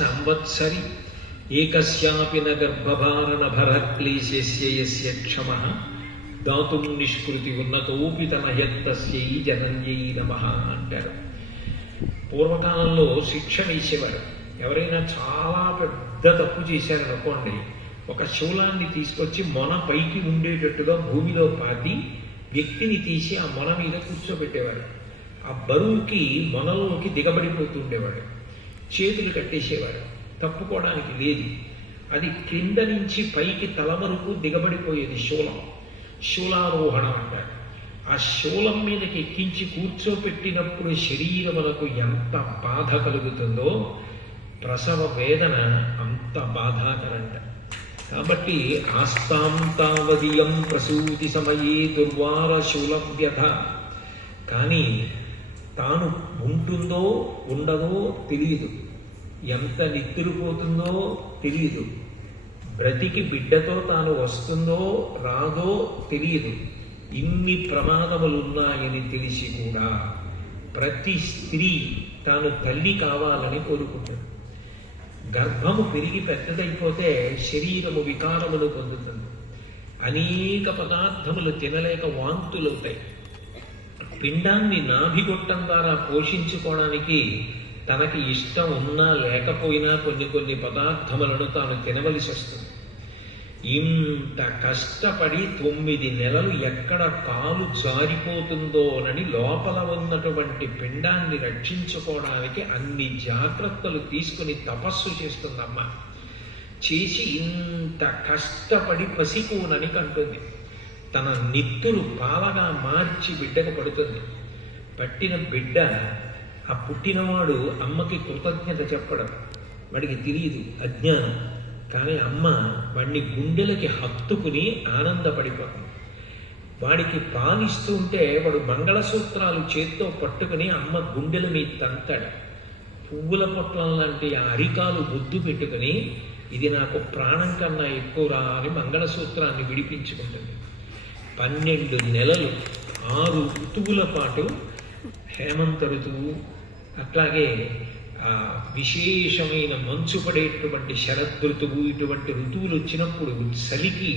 సంవత్సరి ఏకస్యాపి న గర్భభారణ భరక్లేశస్య యస్య క్షమః దాతుం నిష్కృతి ఉన్నతోపి తనయత్తస్యై జనన్యై నమః అంటారు. పూర్వకాలంలో శిక్ష వేసేవారు. ఎవరైనా చాలా పెద్ద తప్పు చేశారనుకోండి, ఒక శూలాన్ని తీసుకొచ్చి మొన పైకి ఉండేటట్టుగా భూమిలో పాతి వ్యక్తిని తీసి ఆ మొన మీద కూర్చోబెట్టేవాడు. ఆ బరువుకి మొనలోకి దిగబడిపోతుండేవాడు. చేతులు కట్టేసేవాడు, తప్పుకోవడానికి లేదు. అది క్రింద నుంచి పైకి తల వరకు దిగబడిపోయేది శూలం. శూలారోహణం అంటారు. ఆ శూలం మీదకి ఎక్కించి కూర్చోపెట్టినప్పుడు శరీరములకు ఎంత బాధ కలుగుతుందో ప్రసవ వేదన అంత బాధాకరంట. కాబట్టి ఆస్తాంతావదీయం ప్రసూతి సమయే దుర్వార శూలవ్యథ. కానీ తాను ఉంటుందో ఉండదో తెలియదు, ఎంత నిద్రపోతుందో తెలియదు, బ్రతికి బిడ్డతో తాను వస్తుందో రాదో తెలియదు. ఇన్ని ప్రమాదములున్నాయని తెలిసి కూడా ప్రతి స్త్రీ తాను తల్లి కావాలని కోరుకుంటుంది. గర్భము పెరిగి పెద్దదైపోతే శరీరము వికారములు పొందుతుంది. అనేక పదార్థములు తినలేక వాంతులవుతాయి. పిండాన్ని నాభిగొట్టం ద్వారా పోషించుకోవడానికి తనకి ఇష్టం ఉన్నా లేకపోయినా కొన్ని పదార్థములను తాను తినవలసి వస్తుంది. ఇంత కష్టపడి 9 నెలలు ఎక్కడ కాలు జారిపోతుందోనని లోపల ఉన్నటువంటి పిండాన్ని రక్షించుకోవడానికి అన్ని జాగ్రత్తలు తీసుకుని తపస్సు చేస్తుందమ్మ. చేసి ఇంత కష్టపడి పసికూనని కంటుంది. తన నిత్తులు పాలగా మార్చి బిడ్డకు పడుతుంది. పట్టిన బిడ్డ, ఆ పుట్టినవాడు అమ్మకి కృతజ్ఞత చెప్పడం వాడికి తెలియదు, అజ్ఞానం. కానీ అమ్మ వాడిని గుండెలకి హత్తుకుని ఆనందపడిపోతుంది. వాడికి పాలిస్తూ ఉంటే వాడు మంగళసూత్రాలు చేత్తో పట్టుకుని అమ్మ గుండెలని తంతాడు. పువ్వుల పొట్లం లాంటి ఆ అరికాలు ముద్దు పెట్టుకుని ఇది నాకు ప్రాణం కన్నా ఎక్కువరా అని మంగళసూత్రాన్ని విడిపించుకుంటుంది. 12 నెలలు 6 ఋతువుల పాటు హేమంత ఋతువు, అట్లాగే విశేషమైన మంచు పడేటువంటి శరదృతువు, ఇటువంటి ఋతువులు వచ్చినప్పుడు చలికి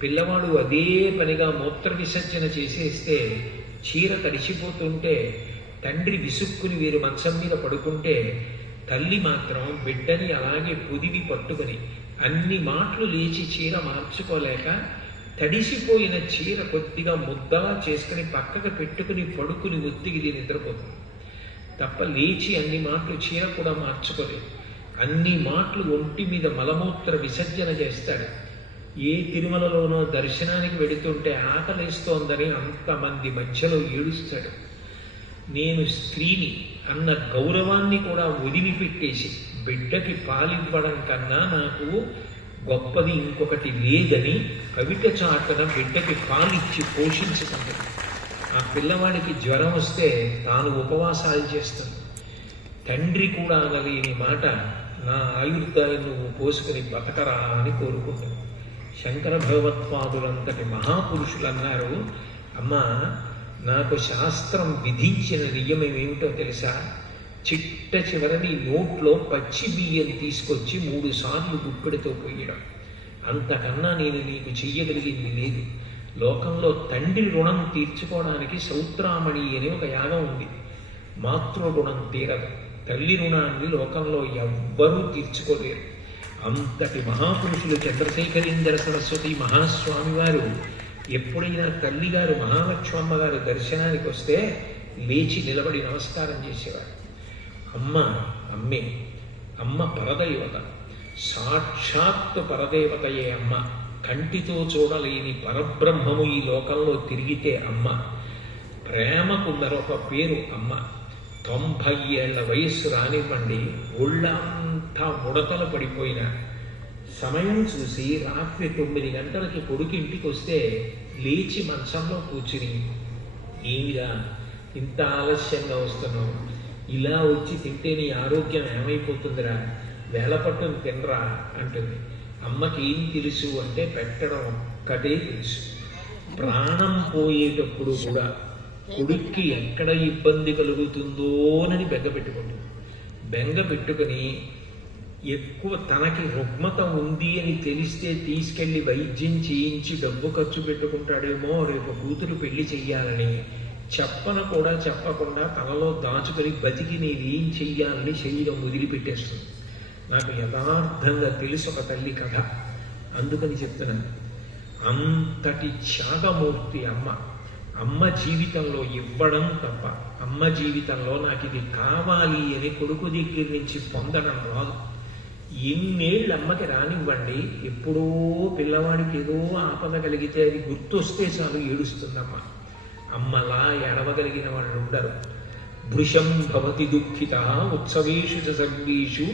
పిల్లవాడు అదే పనిగా మూత్ర విసర్జన చేసేస్తే చీర తడిసిపోతుంటే తండ్రి విసుక్కుని వీరు మంచం మీద పడుకుంటే తల్లి మాత్రం బిడ్డని అలాగే పొదివి పట్టుకుని అన్ని మాటలు లేచి చీర మార్చుకోలేక తడిసిపోయిన చీర కొద్దిగా ముద్దలా చేసుకుని పక్కకు పెట్టుకుని పడుకుని ఒత్తిగిలి నిద్రపోతుంది తప్ప లేచి అన్ని మాటలు చీర కూడా మార్చుకోలేదు. అన్ని మాటలు ఒంటి మీద మలమూత్ర విసర్జన చేస్తాడు. ఏ తిరుమలలోనో దర్శనానికి వెడుతుంటే ఆకలిస్తోందని అంతమంది మధ్యలో ఏడుస్తాడు. నేను స్త్రీని అన్న గౌరవాన్ని కూడా వదిలిపెట్టేసి బిడ్డకి పాలివ్వడం కన్నా నాకు గొప్పది ఇంకొకటి లేదని కవిట చాటన బిడ్డకి పాలిచ్చి పోషించుకుంటుంది. ఆ పిల్లవాడికి జ్వరం వస్తే తాను ఉపవాసాలు చేస్తుంది. తండ్రి కూడా అనలేని మాట, నా ఆయుర్దాయం నువ్వు పోసుకుని బతకరా అని కోరుకుంటుంది. శంకర భగవత్పాదులంతటి మహాపురుషులు అన్నారు, అమ్మా నాకు శాస్త్రం విధించిన నియమం ఏమిటో తెలుసా? చిట్ట చివరని నోట్లో పచ్చి బియ్యం తీసుకొచ్చి 3 సార్లు గుప్పెడితో పోయడం. అంతకన్నా నేను నీకు చెయ్యగలిగింది లేదు. లోకంలో తండ్రి రుణం తీర్చుకోవడానికి సౌత్రామణి అనే ఒక యాగం ఉంది. మాతృ రుణం తీరదు. తల్లి రుణాన్ని లోకంలో ఎవ్వరూ తీర్చుకోలేరు. అంతటి మహాపురుషులు చంద్రశేఖరేంద్ర సరస్వతి మహాస్వామి వారు ఎప్పుడైనా తల్లిగారు మహాలక్ష్మమ్మ గారు దర్శనానికి వస్తే లేచి నిలబడి నమస్కారం చేసేవారు. అమ్మే, అమ్మ పరదైవత, సాక్షాత్తు పరదేవతయే అమ్మ. కంటితో చూడలేని పరబ్రహ్మము ఈ లోకంలో తిరిగితే అమ్మ. ప్రేమకు మరొక పేరు అమ్మ. 90 ఏళ్ల వయస్సు రానివ్వండి, ఒళ్ళంతా ముడతలు పడిపోయిన సమయం చూసి రాత్రి 9 గంటలకి కొడుకు ఇంటికి వస్తే లేచి మంచంలో కూర్చుని, ఏమిరా ఇంత ఆలస్యంగా వస్తున్నావు, ఇలా వచ్చి తింటే నీ ఆరోగ్యం ఏమైపోతుందిరా, వేళపట్టును తినరా అంటుంది. అమ్మకి ఏం తెలుసు అంటే పెట్టడం ఒక్కటే తెలుసు. ప్రాణం పోయేటప్పుడు కూడా కొడుక్కి ఎక్కడ ఇబ్బంది కలుగుతుందోనని బెంగ పెట్టుకుంటుంది. బెంగ పెట్టుకుని ఎక్కువ తనకి రుగ్మత ఉంది అని తెలిస్తే తీసుకెళ్లి వైద్యం చేయించి డబ్బు ఖర్చు పెట్టుకుంటాడేమో రేపు కూతురు పెళ్లి చెయ్యాలని చెప్పను కూడా చెప్పకుండా తనలో దాచుకొని బతికి నేనేం చెయ్యాలని శరీరం వదిలిపెట్టేస్తుంది. నాకు యథార్థంగా తెలుసు ఒక తల్లి కథ, అందుకని చెప్తున్నాను. అంతటి త్యాగమూర్తి అమ్మ. అమ్మ జీవితంలో ఇవ్వడం తప్ప అమ్మ జీవితంలో నాకు ఇది కావాలి అని కొడుకు దగ్గర నుంచి పొందడం రాదు. ఎన్నేళ్ళు అమ్మకి రానివ్వండి, ఎప్పుడో పిల్లవాడికి ఏదో ఆపద కలిగితే అది గుర్తొస్తే చాలు ఏడుస్తుందమ్మ. అమ్మలా ఎడవగలిగిన వాళ్ళు ఉండరు. భృశం భవతి దుఃఖిత ఉత్సవేషు చ సర్వేషు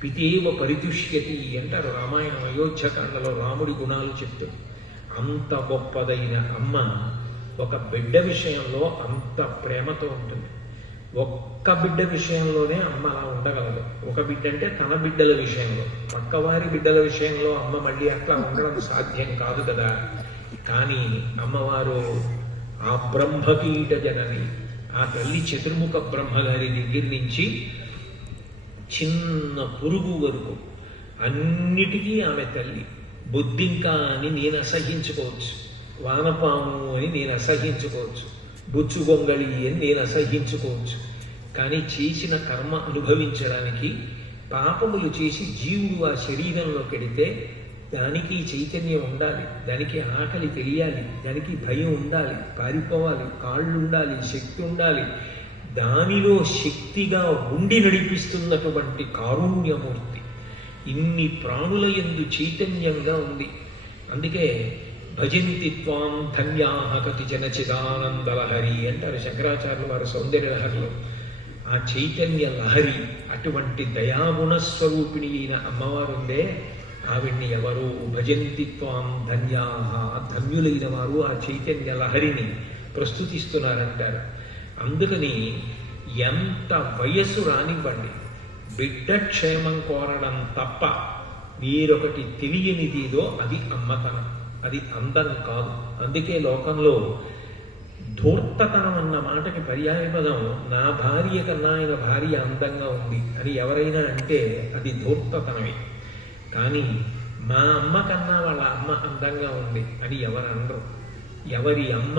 పితేవ పరితుష్యతి అంటారు రామాయణం అయోధ్యకాండలో రాముడి గుణాలు చెప్తూ. అంత గొప్పదైన అమ్మ ఒక బిడ్డ విషయంలో అంత ప్రేమతో ఉంటుంది. ఒక్క బిడ్డ విషయంలోనే అమ్మ అలా ఉండగలదు. ఒక బిడ్డ అంటే తన బిడ్డల విషయంలో, పక్కవారి బిడ్డల విషయంలో అమ్మ మళ్ళీ అట్లా ఉండడం సాధ్యం కాదు కదా. కానీ అమ్మవారు ఆ బ్రహ్మకీట జనని, ఆ తల్లి చతుర్ముఖ బ్రహ్మగారి దగ్గర నుంచి చిన్న పురుగు వరకు అన్నిటికీ ఆమె తల్లి. బొద్దింక అని నేను అసహించుకోవచ్చు, వానపాము అని నేను అసహించుకోవచ్చు, బొచ్చుగొంగళి అని నేను అసహించుకోవచ్చు. కానీ చేసిన కర్మ అనుభవించడానికి పాపములు చేసి జీవుడు ఆ శరీరంలో పెడితే దానికి చైతన్యం ఉండాలి, దానికి ఆకలి తెలియాలి, దానికి భయం ఉండాలి, పారిపోవాలి, కాళ్ళు ఉండాలి, శక్తి ఉండాలి. దానిలో శక్తిగా ఉండి నడిపిస్తున్నటువంటి కారుణ్యమూర్తి ఇన్ని ప్రాణుల యందు చైతన్యంగా ఉంది. అందుకే భజంతి త్వాం ధన్యాః కతిచన చిదానందలహరి అంటారు శంకరాచార్యులు వారు సౌందర్యలహరిలో. ఆ చైతన్య లహరి, అటువంటి దయాగుణస్వరూపిణి అయిన అమ్మవారు ఉందే, ఆవిడ్ని ఎవరు భజంతి త్వాం ధన్యాః, ధన్యులైన వారు ఆ చైతన్య లహరిని ప్రస్తుతిస్తున్నారంటారు. అందుకని ఎంత వయస్సు రానివ్వండి, బిడ్డ క్షేమం కోరడం తప్ప వేరొకటి తెలియనిదిదో అది అమ్మతనం, అది అందం కాదు. అందుకే లోకంలో ధూర్తతనం అన్న మాటకి పర్యాయపదం నా భార్య కన్నా ఆయన భార్య అందంగా ఉంది అని ఎవరైనా అంటే అది ధూర్తతనమే. కానీ మా అమ్మ కన్నా వాళ్ళ అమ్మ అందంగా ఉంది అని ఎవరు అనరు. ఎవరి అమ్మ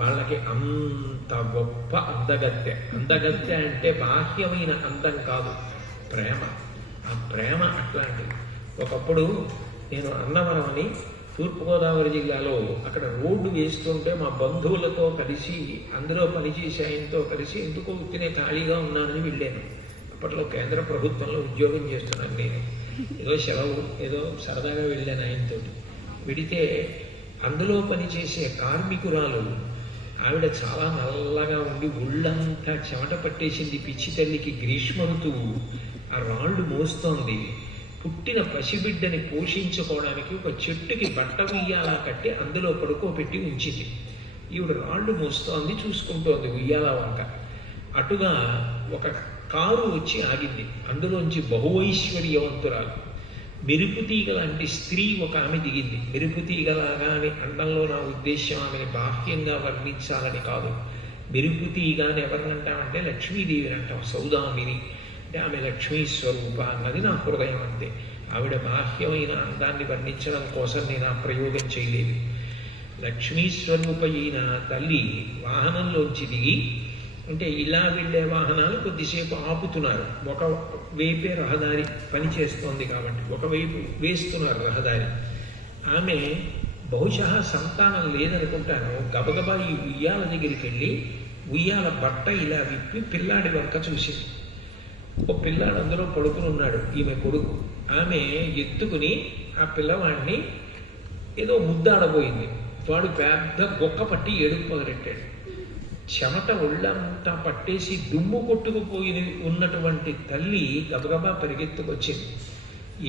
వాళ్ళకి అంత గొప్ప అందగత్తె. అందగత్తె అంటే బాహ్యమైన అందం కాదు, ప్రేమ. ఆ ప్రేమ అట్లాంటిది. ఒకప్పుడు నేను అన్నవరం అని తూర్పుగోదావరి జిల్లాలో అక్కడ రోడ్డు వేస్తుంటే మా బంధువులతో కలిసి అందులో పనిచేసే ఆయనతో కలిసి ఎందుకో ఉత్తినే ఖాళీగా ఉన్నానని వెళ్ళాను. అప్పట్లో కేంద్ర ప్రభుత్వంలో ఉద్యోగం చేస్తున్నాను నేను. ఏదో సెలవు ఏదో సరదాగా వెళ్ళాను ఆయనతో. వెడితే అందులో పనిచేసే కార్మికురాలు ఆవిడ చాలా నల్లగా ఉండి ఒళ్ళంతా చెమట పట్టేసింది. పిచ్చి తల్లికి గ్రీష్మ ఋతువు, ఆ రాళ్ళు మోస్తోంది. పుట్టిన పసిబిడ్డని పోషించుకోవడానికి ఒక చెట్టుకి బట్ట ఉయ్యాలా కట్టి అందులో పడుకోబెట్టి ఉంచింది. ఈవిడ రాళ్ళు మోస్తోంది, చూసుకుంటోంది ఉయ్యాల వంక. అటుగా ఒక కారు వచ్చి ఆగింది. అందులోంచి బహువైశ్వర్యవంతురాలు మెరుపుతీగ లాంటి స్త్రీ ఒక ఆమె దిగింది. మెరుపుతీగలాగా అని అండంలో నా ఉద్దేశం ఆమెను బాహ్యంగా వర్ణించాలని కాదు. మెరుపుతీగ అని ఎవరినంటామంటే లక్ష్మీదేవిని అంటాం, సౌదామిని అంటే ఆమె లక్ష్మీ స్వరూప అన్నది నా హృదయం. అంతే. ఆవిడ బాహ్యమైన అందాన్ని వర్ణించడం కోసం నేను ఆ ప్రయోగం చేయలేదు. లక్ష్మీ స్వరూప అయిన తల్లి వాహనంలోంచి దిగి, అంటే ఇలా వెళ్ళే వాహనాలు కొద్దిసేపు ఆపుతున్నారు. ఒక వైపే రహదారి పనిచేస్తోంది కాబట్టి ఒకవైపు వేస్తున్నారు రహదారి. ఆమె బహుశా సంతానం లేదనుకుంటాను. గబగబా ఈ ఉయ్యాల దగ్గరికి వెళ్ళి ఉయ్యాల బట్ట ఇలా విప్పి పిల్లాడి వంక చూసింది. ఓ పిల్లాడు అందులో పడుకుని ఉన్నాడు, ఈమె కొడుకు. ఆమె ఎత్తుకుని ఆ పిల్లవాడిని ఏదో ముద్దాడబోయింది. వాడు పెద్ద గొక్క పట్టి ఏడుపు మొదలెట్టాడు. చెమట ఒళ్ళంతా పట్టేసి దుమ్ము కొట్టుకుపోయి ఉన్నటువంటి తల్లి గబగబా పరిగెత్తుకొచ్చింది.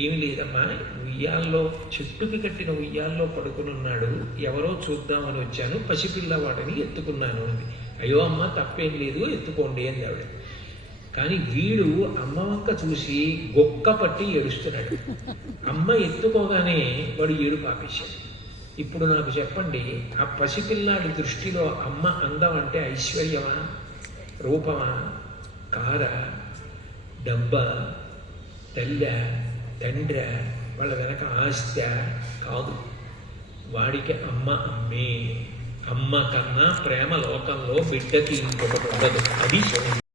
ఏమి లేదమ్మా, ఉయ్యాల్లో చెట్టుకి కట్టిన ఉయ్యాల్లో పడుకునున్నాడు, ఎవరో చూద్దామని వచ్చాను, పసిపిల్లవాడిని ఎత్తుకున్నాను అంది. అయ్యో అమ్మ తప్పేం లేదు, ఎత్తుకోండి అంది ఆవిడ. కానీ వీడు అమ్మ వంక చూసి గొక్క పట్టి ఏడుస్తున్నాడు. అమ్మ ఎత్తుకోగానే వాడు ఏడు పాపేశాడు. ఇప్పుడు నాకు చెప్పండి, ఆ పసిపిల్లాడి దృష్టిలో అమ్మ అందం అంటే ఐశ్వర్యమా, రూపమా, కార, డబ్బా, తల్లి తండ్రి వాళ్ళ వెనక ఆస్తి కాదు. వాడికి అమ్మ అమ్మే. అమ్మ కన్నా ప్రేమ లోకంలో బిడ్డకి ఇంకొకటి ఉండదు. అది